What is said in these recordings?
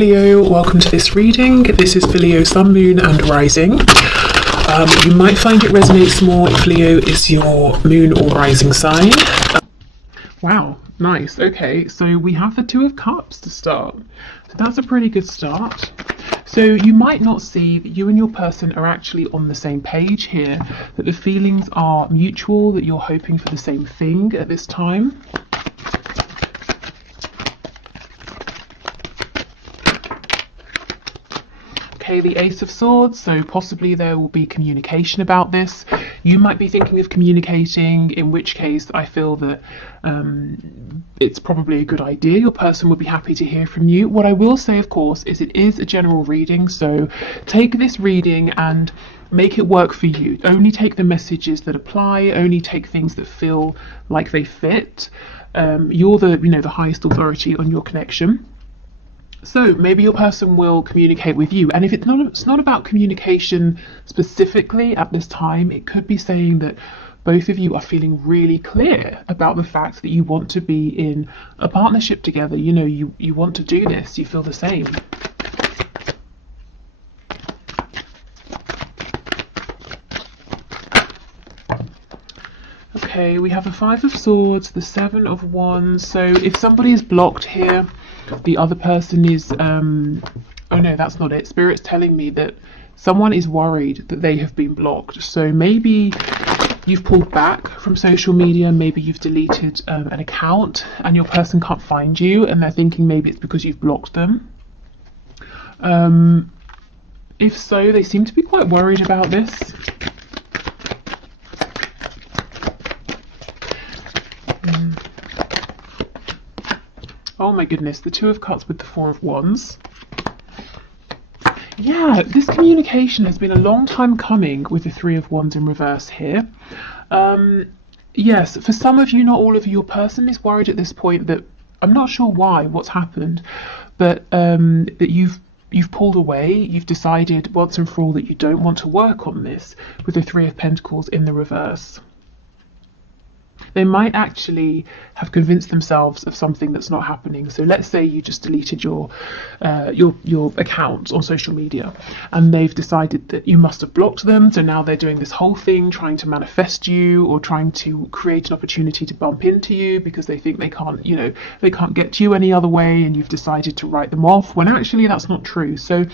Leo, welcome to this reading. This is for Leo, Sun, Moon and Rising. You might find it resonates more if Leo is your Moon or Rising sign. Wow, nice. Okay, so we have the Two of Cups to start. So that's a pretty good start. So you might not see that you and your person are actually on the same page here, that the feelings are mutual, that you're hoping for the same thing at this time. The Ace of Swords, so possibly there will be communication about this. You might be thinking of communicating, in which case I feel that it's probably a good idea. Your person would be happy to hear from you. What I will say, of course, is it is a general reading, so take this reading and make it work for you. Only take the messages that apply, only take things that feel like they fit. You're the highest authority on your connection. So maybe your person will communicate with you, and if it's not about communication specifically at this time, it could be saying that both of you are feeling really clear about the fact that you want to be in a partnership together. You want to do this, you feel the same. Okay, we have the Five of Swords, the Seven of Wands. So if somebody is blocked here, the other person is, oh no, that's not it. Spirit's telling me that someone is worried that they have been blocked. So maybe you've pulled back from social media, maybe you've deleted an account and your person can't find you and they're thinking maybe it's because you've blocked them. If so, they seem to be quite worried about this. Oh my goodness, the Two of Cups with the Four of Wands. Yeah, this communication has been a long time coming with the Three of Wands in reverse here. Yes, for some of you, not all of you, your person is worried at this point that, I'm not sure what's happened, but that you've pulled away, you've decided once and for all that you don't want to work on this with the Three of Pentacles in the reverse. They might actually have convinced themselves of something that's not happening. So let's say you just deleted your account on social media and they've decided that you must have blocked them. So now they're doing this whole thing trying to manifest you or trying to create an opportunity to bump into you because they think they can't get to you any other way, and you've decided to write them off when actually that's not true. So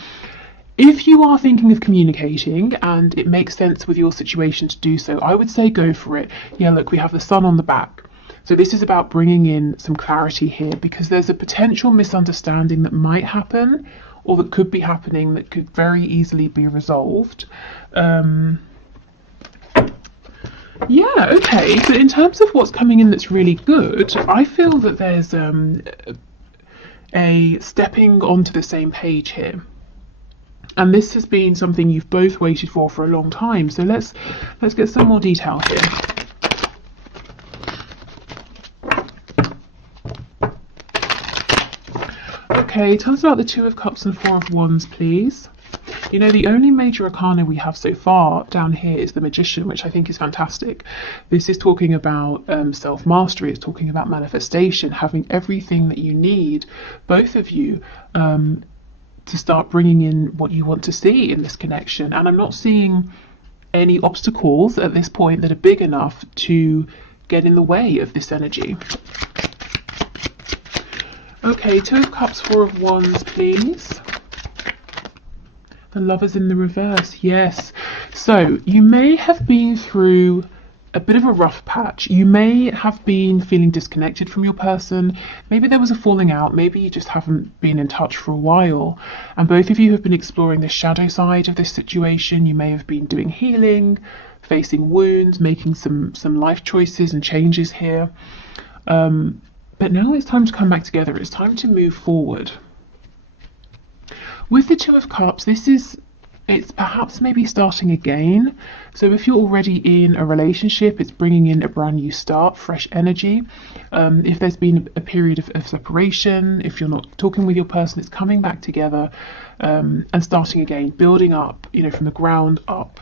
if you are thinking of communicating and it makes sense with your situation to do so, I would say go for it. Yeah, look, we have the Sun on the back. So this is about bringing in some clarity here because there's a potential misunderstanding that might happen or that could be happening that could very easily be resolved. Yeah, okay. So in terms of what's coming in that's really good, I feel that there's a stepping onto the same page here. And this has been something you've both waited for a long time. So let's get some more detail here. Okay, tell us about the Two of Cups and Four of Wands, please. The only major arcana we have so far down here is the Magician, which I think is fantastic. This is talking about self-mastery. It's talking about manifestation, having everything that you need, both of you, to start bringing in what you want to see in this connection. And I'm not seeing any obstacles at this point that are big enough to get in the way of this energy. Okay, Two of Cups, Four of Wands, please. The Lovers in the reverse, yes. So you may have been through a bit of a rough patch. You may have been feeling disconnected from your person. Maybe there was a falling out. Maybe you just haven't been in touch for a while. And both of you have been exploring the shadow side of this situation. You may have been doing healing, facing wounds, making some life choices and changes here. But now it's time to come back together. It's time to move forward. With the Two of Cups, it's perhaps maybe starting again. So if you're already in a relationship, it's bringing in a brand new start, fresh energy. If there's been a period of separation, if you're not talking with your person, it's coming back together and starting again, building up, from the ground up.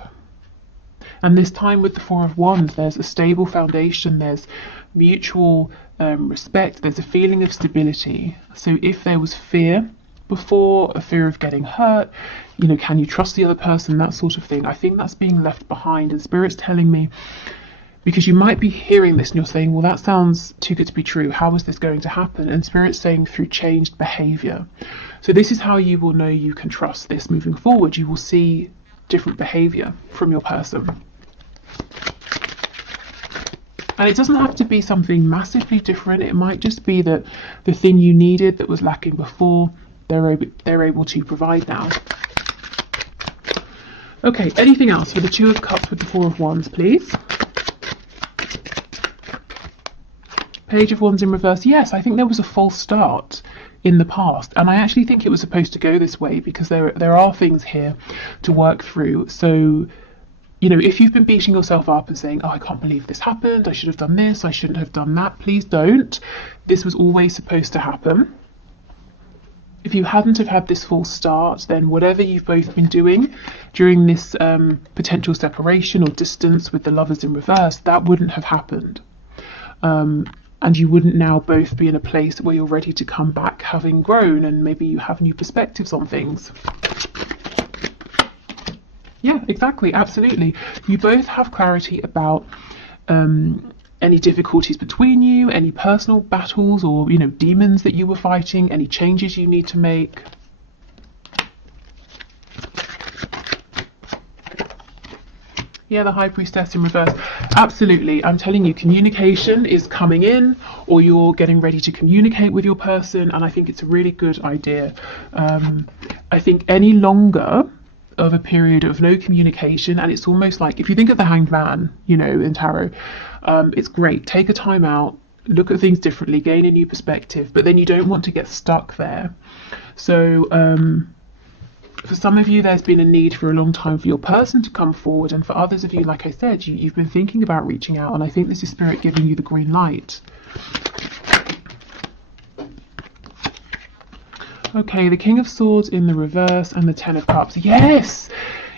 And this time with the Four of Wands, there's a stable foundation, there's mutual respect, there's a feeling of stability. So if there was fear before, a fear of getting hurt, you know, can you trust the other person, that sort of thing. I think that's being left behind, and Spirit's telling me, because you might be hearing this and you're saying, well, that sounds too good to be true, how is this going to happen? And Spirit's saying through changed behavior. So this is how you will know you can trust this moving forward. You will see different behavior from your person. And it doesn't have to be something massively different. It might just be that the thing you needed that was lacking before, they're able to provide now. Okay, anything else for the Two of Cups with the Four of Wands, please? Page of Wands in reverse. Yes, I think there was a false start in the past, and I actually think it was supposed to go this way, because there are things here to work through. So, you know, if you've been beating yourself up and saying, oh, I can't believe this happened, I should have done this, I shouldn't have done that, please don't. This was always supposed to happen. If you hadn't have had this false start, then whatever you've both been doing during this potential separation or distance with the Lovers in reverse, that wouldn't have happened. And you wouldn't now both be in a place where you're ready to come back having grown, and maybe you have new perspectives on things. Yeah, exactly, absolutely. You both have clarity about any difficulties between you, any personal battles or, you know, demons that you were fighting, any changes you need to make. Yeah, the High Priestess in reverse. Absolutely. I'm telling you, communication is coming in, or you're getting ready to communicate with your person, and I think it's a really good idea. I think any longer of a period of no communication, and it's almost like, if you think of the Hanged Man, you know, in tarot, it's great. Take a time out, look at things differently, gain a new perspective, but then you don't want to get stuck there. So, for some of you, there's been a need for a long time for your person to come forward, and for others of you, like I said, you've been thinking about reaching out, and I think this is Spirit giving you the green light. Okay, the King of Swords in the reverse and the Ten of Cups. Yes,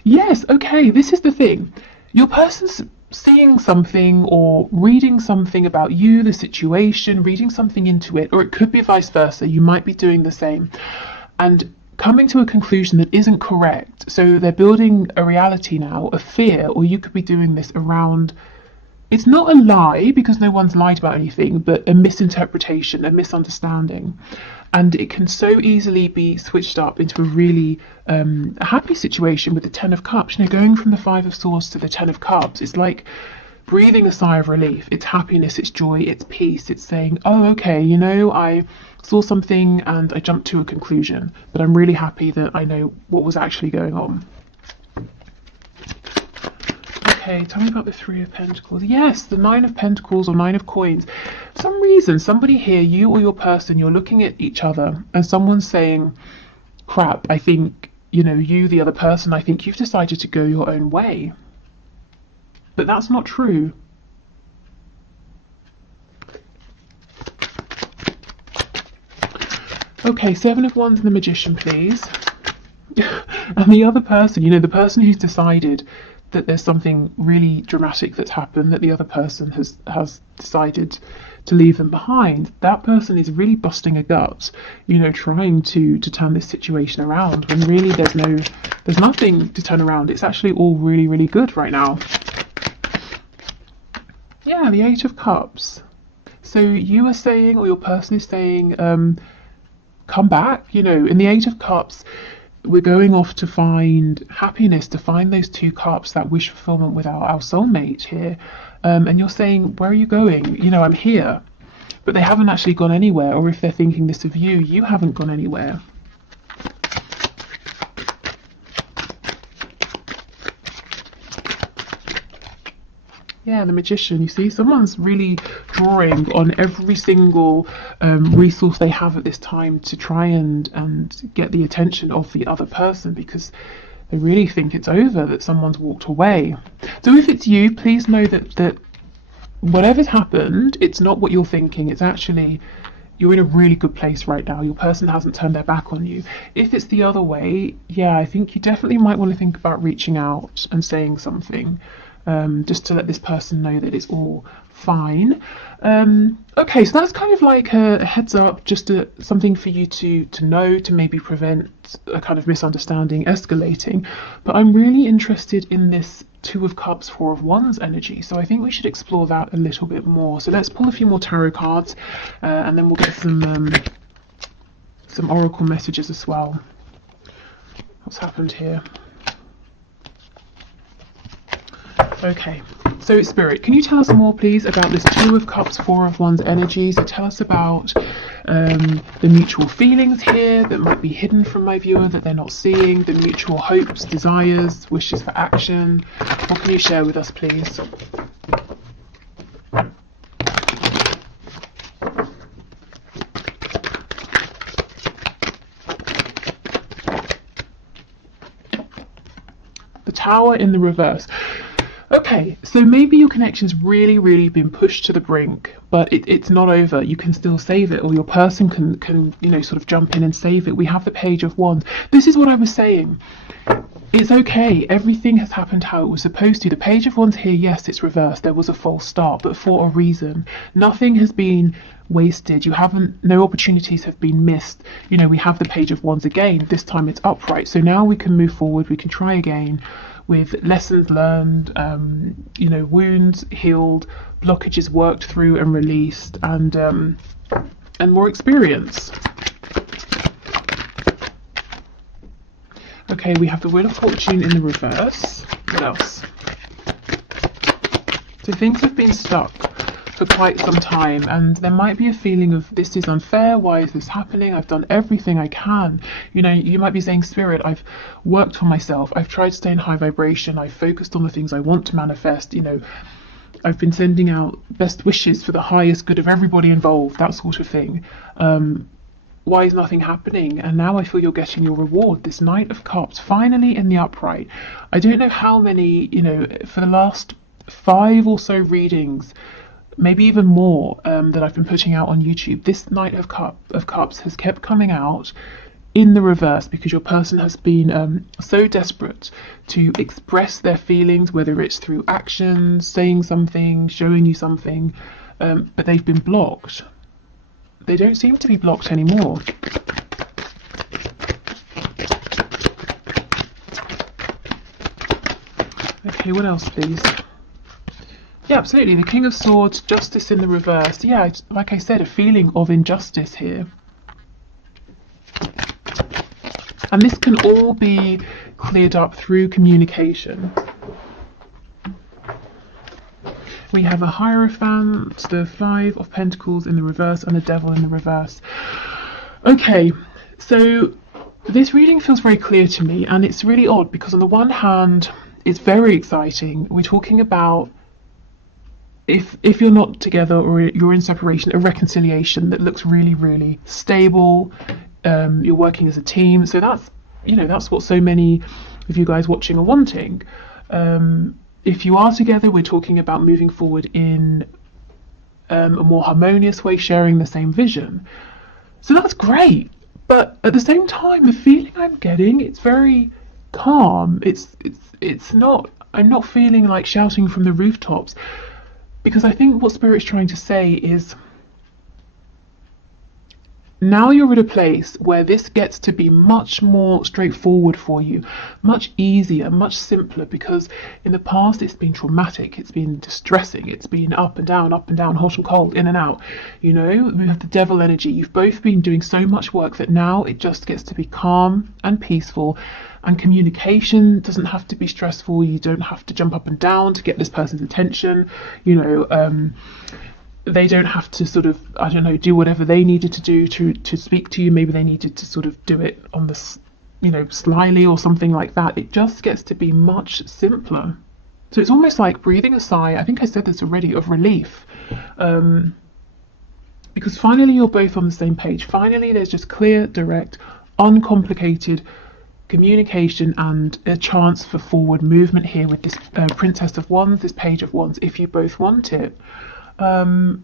yes, okay, this is the thing. Your person's seeing something or reading something about you, the situation, reading something into it, or it could be vice versa. You might be doing the same and coming to a conclusion that isn't correct. So they're building a reality now, a fear, or you could be doing this around, it's not a lie because no one's lied about anything, but a misinterpretation, a misunderstanding. And it can so easily be switched up into a really a happy situation with the Ten of Cups. You know, going from the Five of Swords to the Ten of Cups, it's like breathing a sigh of relief. It's happiness, it's joy, it's peace. It's saying, oh, okay, you know, I saw something and I jumped to a conclusion, but I'm really happy that I know what was actually going on. Okay, tell me about the Three of Pentacles. Yes, the Nine of Pentacles or Nine of Coins. For some reason, somebody here, you or your person, you're looking at each other and someone's saying, crap, I think, you know, you, the other person, I think you've decided to go your own way. But that's not true. Okay, Seven of Wands and the Magician, please. And the other person, you know, the person who's decided that there's something really dramatic that's happened, that the other person has decided to leave them behind, that person is really busting a gut, you know, trying to turn this situation around, when really there's nothing to turn around. It's actually all really, really good right now. Yeah, the Eight of Cups. So you are saying, or your person is saying, come back, you know, in the Eight of Cups, we're going off to find happiness, to find those two cups, that wish fulfillment with our soulmate here. And you're saying, where are you going? You know, I'm here. But they haven't actually gone anywhere, or if they're thinking this of you, you haven't gone anywhere. Yeah, the Magician, you see, someone's really drawing on every single resource they have at this time to try and get the attention of the other person, because they really think it's over, that someone's walked away. So if it's you, please know that whatever's happened, it's not what you're thinking. It's actually, you're in a really good place right now. Your person hasn't turned their back on you. If it's the other way, yeah, I think you definitely might want to think about reaching out and saying something. Just to let this person know that it's all fine. Okay, so that's kind of like a heads up, just something for you to know, to maybe prevent a kind of misunderstanding escalating. But I'm really interested in this Two of Cups, Four of Wands energy, so I think we should explore that a little bit more. So let's pull a few more tarot cards, and then we'll get some oracle messages as well. What's happened here? Okay, so Spirit, can you tell us more, please, about this Two of Cups, Four of Wands energy? So tell us about the mutual feelings here that might be hidden from my viewer, that they're not seeing, the mutual hopes, desires, wishes for action. What can you share with us, please? The Tower in the reverse. Okay, so maybe your connection's really been pushed to the brink, but it's not over. You can still save it, or your person can sort of jump in and save it. We have the Page of Wands. This is what I was saying. It's okay. Everything has happened how it was supposed to. The Page of Wands here, yes, it's reversed. There was a false start, but for a reason. Nothing has been wasted. No opportunities have been missed. We have the Page of Wands again. This time it's upright. So now we can move forward. We can try again, with lessons learned, wounds healed, blockages worked through and released, and more experience. Okay, we have the Wheel of Fortune in the reverse. What else? So things have been stuck for quite some time, and there might be a feeling of, this is unfair, why is this happening, I've done everything I can. You might be saying, Spirit, I've worked for myself, I've tried to stay in high vibration, I've focused on the things I want to manifest, I've been sending out best wishes for the highest good of everybody involved, that sort of thing. Why is nothing happening? And now I feel you're getting your reward. This Knight of Cups, finally in the upright. I don't know how many, for the last 5 or so readings, maybe even more, that I've been putting out on YouTube, this Knight of Cups has kept coming out in the reverse, because your person has been so desperate to express their feelings, whether it's through actions, saying something, showing you something, but they've been blocked. They don't seem to be blocked anymore. Okay, what else, please? Yeah, absolutely. The King of Swords, Justice in the reverse. Yeah, like I said, a feeling of injustice here. And this can all be cleared up through communication. We have a Hierophant, the Five of Pentacles in the reverse, and the Devil in the reverse. Okay, so this reading feels very clear to me, and it's really odd, because on the one hand, it's very exciting. We're talking about, if you're not together or you're in separation, a reconciliation that looks really stable. You're working as a team, so that's what so many of you guys watching are wanting. If you are together, we're talking about moving forward in a more harmonious way, sharing the same vision. So that's great, but at the same time, the feeling I'm getting, it's very calm. It's not. I'm not feeling like shouting from the rooftops, because I think what Spirit's trying to say is, now you're at a place where this gets to be much more straightforward for you, much easier, much simpler, because in the past it's been traumatic, it's been distressing, it's been up and down, hot and cold, in and out. We have the Devil energy. You've both been doing so much work that now it just gets to be calm and peaceful, and communication doesn't have to be stressful. You don't have to jump up and down to get this person's attention. They don't have to sort of, do whatever they needed to do to speak to you. Maybe they needed to sort of do it on the, slyly or something like that. It just gets to be much simpler. So it's almost like breathing a sigh, I think I said this already, of relief. Because finally you're both on the same page. Finally there's just clear, direct, uncomplicated communication and a chance for forward movement here with this Princess of Wands, this Page of Wands, if you both want it. So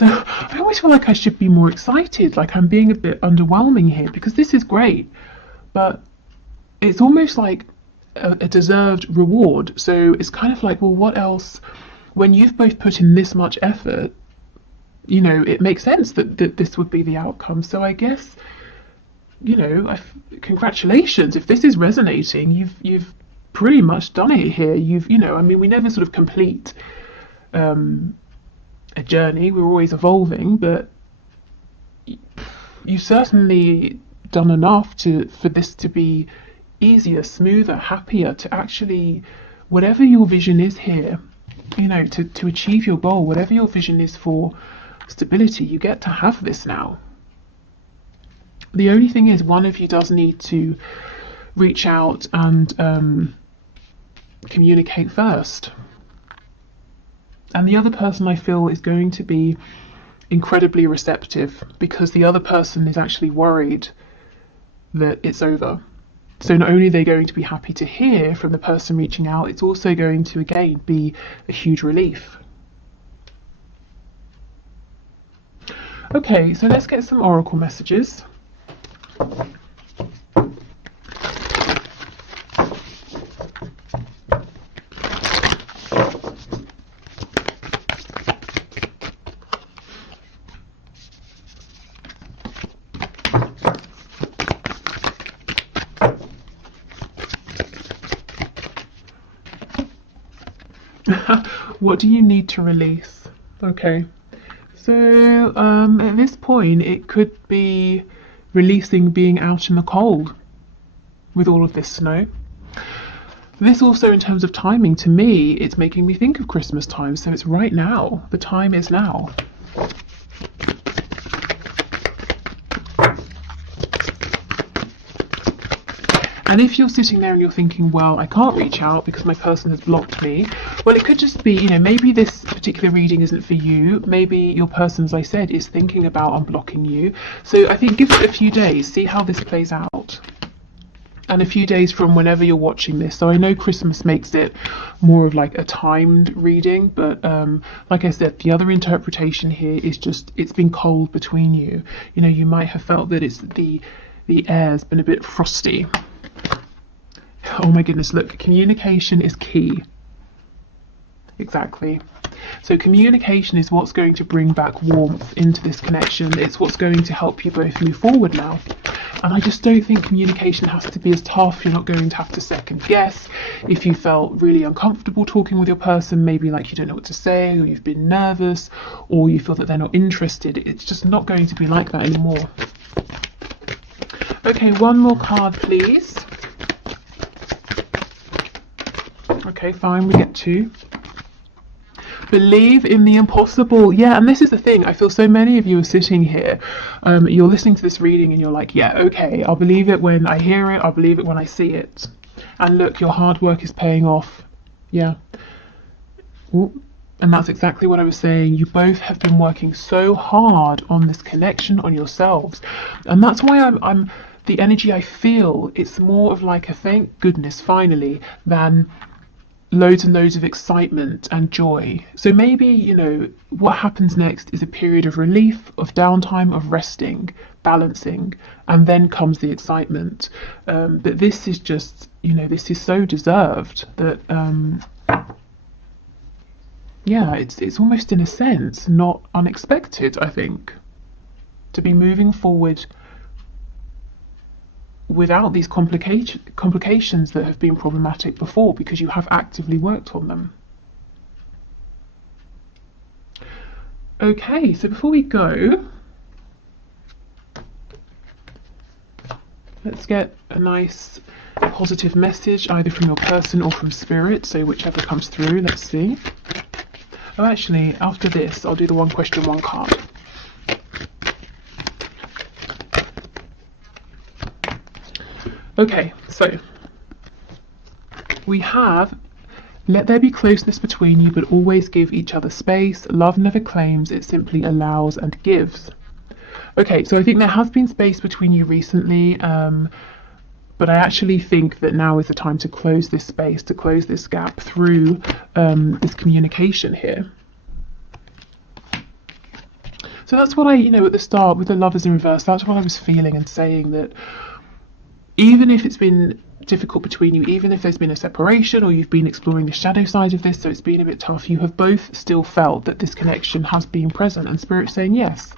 I always feel like I should be more excited, like I'm being a bit underwhelming here, because this is great, but it's almost like a deserved reward. So it's kind of like, well, what else when you've both put in this much effort, you know, it makes sense that this would be the outcome. So I guess, you know, congratulations. If this is resonating, you've pretty much done it here. You know, I mean, we never sort of complete a journey. We're always evolving, but you've certainly done enough for this to be easier, smoother, happier, to actually, whatever your vision is here, you know, to achieve your goal, whatever your vision is for stability, you get to have this now. The only thing is, one of you does need to reach out and communicate first. And the other person, I feel, is going to be incredibly receptive, because the other person is actually worried that it's over. So not only are they going to be happy to hear from the person reaching out, it's also going to, again, be a huge relief. Okay, so let's get some oracle messages. What do you need to release? Okay, so at this point it could be releasing being out in the cold with all of this snow. This also, in terms of timing, to me, it's making me think of Christmas time, so it's right now. The time is now. And if you're sitting there and you're thinking, well, I can't reach out because my person has blocked me, well, it could just be, you know, maybe this particular reading isn't for you. Maybe your person, as I said, is thinking about unblocking you. So I think give it a few days, see how this plays out. And a few days from whenever you're watching this. So I know Christmas makes it more of like a timed reading, but like I said, the other interpretation here is just, it's been cold between you. You know, you might have felt that it's the air's been a bit frosty. Oh my goodness, look, communication is key. Exactly. So communication is what's going to bring back warmth into this connection. It's what's going to help you both move forward now. And I just don't think communication has to be as tough. You're not going to have to second guess. If you felt really uncomfortable talking with your person, maybe like you don't know what to say, or you've been nervous, or you feel that they're not interested, it's just not going to be like that anymore. Okay, one more card, please. Okay, fine, we get two. Believe in the impossible. Yeah, and this is the thing. I feel so many of you are sitting here. You're listening to this reading and you're like, yeah, okay, I'll believe it when I hear it. I'll believe it when I see it. And look, your hard work is paying off. Yeah. Ooh. And that's exactly what I was saying. You both have been working so hard on this connection, on yourselves. And that's why I'm the energy I feel, it's more of like a thank goodness finally than loads and loads of excitement and joy. So maybe, you know, what happens next is a period of relief, of downtime, of resting, balancing, and then comes the excitement. But this is just, you know, this is so deserved that, yeah, it's almost in a sense not unexpected, I think, to be moving forward without these complications that have been problematic before, because you have actively worked on them. Okay, so before we go, let's get a nice positive message either from your person or from spirit, so whichever comes through. Let's see. Oh, actually, after this I'll do the one question, one card. Okay, so we have, let there be closeness between you, but always give each other space. Love never claims, it simply allows and gives. Okay, so I think there has been space between you recently, but I actually think that now is the time to close this space, to close this gap through this communication here. So that's what I, you know, at the start with the Lovers in reverse, that's what I was feeling and saying, that even if it's been difficult between you, even if there's been a separation or you've been exploring the shadow side of this, so it's been a bit tough, you have both still felt that this connection has been present, and Spirit's saying yes,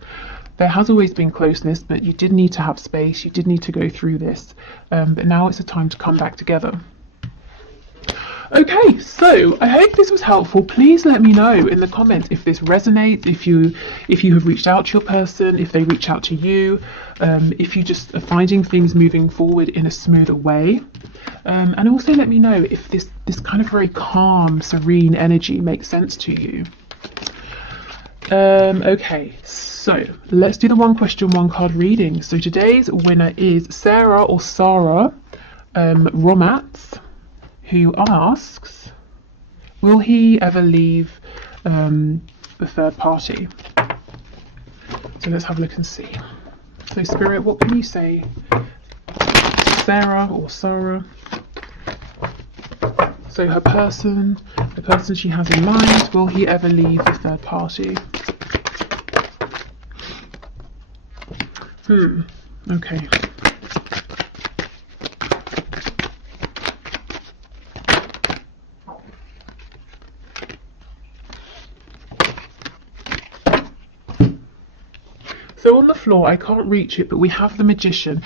there has always been closeness, but you did need to have space, you did need to go through this, but now it's a time to come back together. Okay, so I hope this was helpful. Please let me know in the comments if this resonates, if you have reached out to your person, if they reach out to you, if you just are finding things moving forward in a smoother way. And also let me know if this kind of very calm, serene energy makes sense to you. Okay, so let's do the one question, one card reading. So today's winner is Sarah or Sarah Romats, who asks, will he ever leave the third party? So let's have a look and see. So Spirit, what can you say? Sarah or Sarah. So the person she has in mind, will he ever leave the third party? Okay. So on the floor, I can't reach it, but we have the Magician.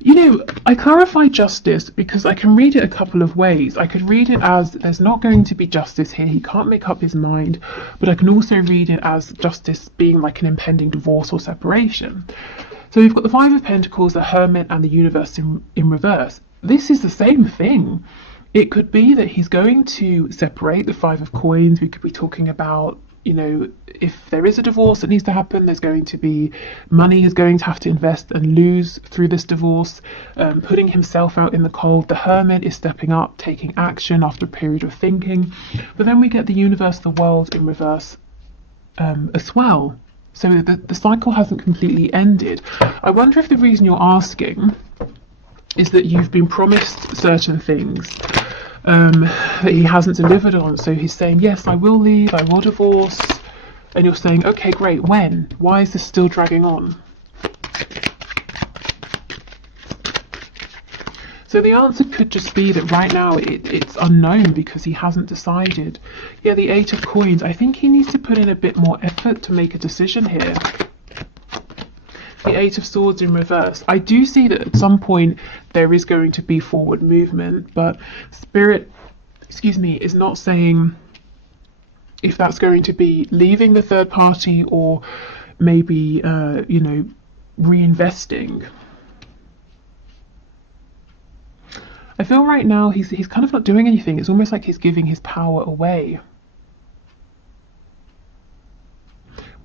You know, I clarify justice because I can read it a couple of ways. I could read it as there's not going to be justice here, he can't make up his mind, but I can also read it as justice being like an impending divorce or separation. So we've got the Five of Pentacles, the Hermit, and the Universe in reverse. This is the same thing. It could be that he's going to separate. The Five of Coins, we could be talking about, you know, if there is a divorce that needs to happen, there's going to be money he's going to have to invest and lose through this divorce, putting himself out in the cold. The Hermit is stepping up, taking action after a period of thinking. But then we get the Universe, the World in reverse as well. So the cycle hasn't completely ended. I wonder if the reason you're asking is that you've been promised certain things that he hasn't delivered on. So he's saying, yes, I will leave, I will divorce. And you're saying, okay, great, when? Why is this still dragging on? So the answer could just be that right now it's unknown because he hasn't decided. Yeah, the Eight of Coins, I think he needs to put in a bit more effort to make a decision here. The Eight of Swords in reverse. I do see that at some point there is going to be forward movement, but Spirit, is not saying if that's going to be leaving the third party or maybe, you know, reinvesting. I feel right now he's kind of not doing anything. It's almost like he's giving his power away.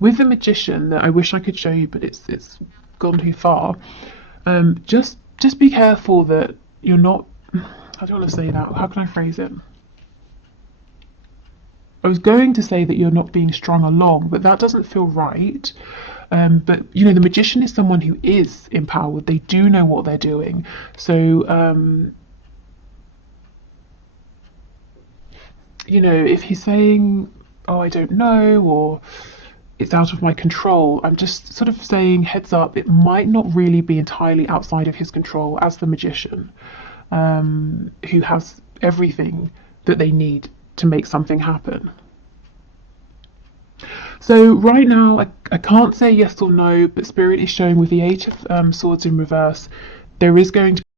With the Magician, that I wish I could show you, but it's gone too far. Just be careful that you're not. I don't want to say that. How can I phrase it? I was going to say that you're not being strung along, but that doesn't feel right. But you know, the Magician is someone who is empowered. They do know what they're doing. So you know, if he's saying, oh, I don't know, or it's out of my control, I'm just sort of saying, heads up, it might not really be entirely outside of his control as the Magician, who has everything that they need to make something happen. So right now, I can't say yes or no, but Spirit is showing with the Eight of Swords in reverse, there is going to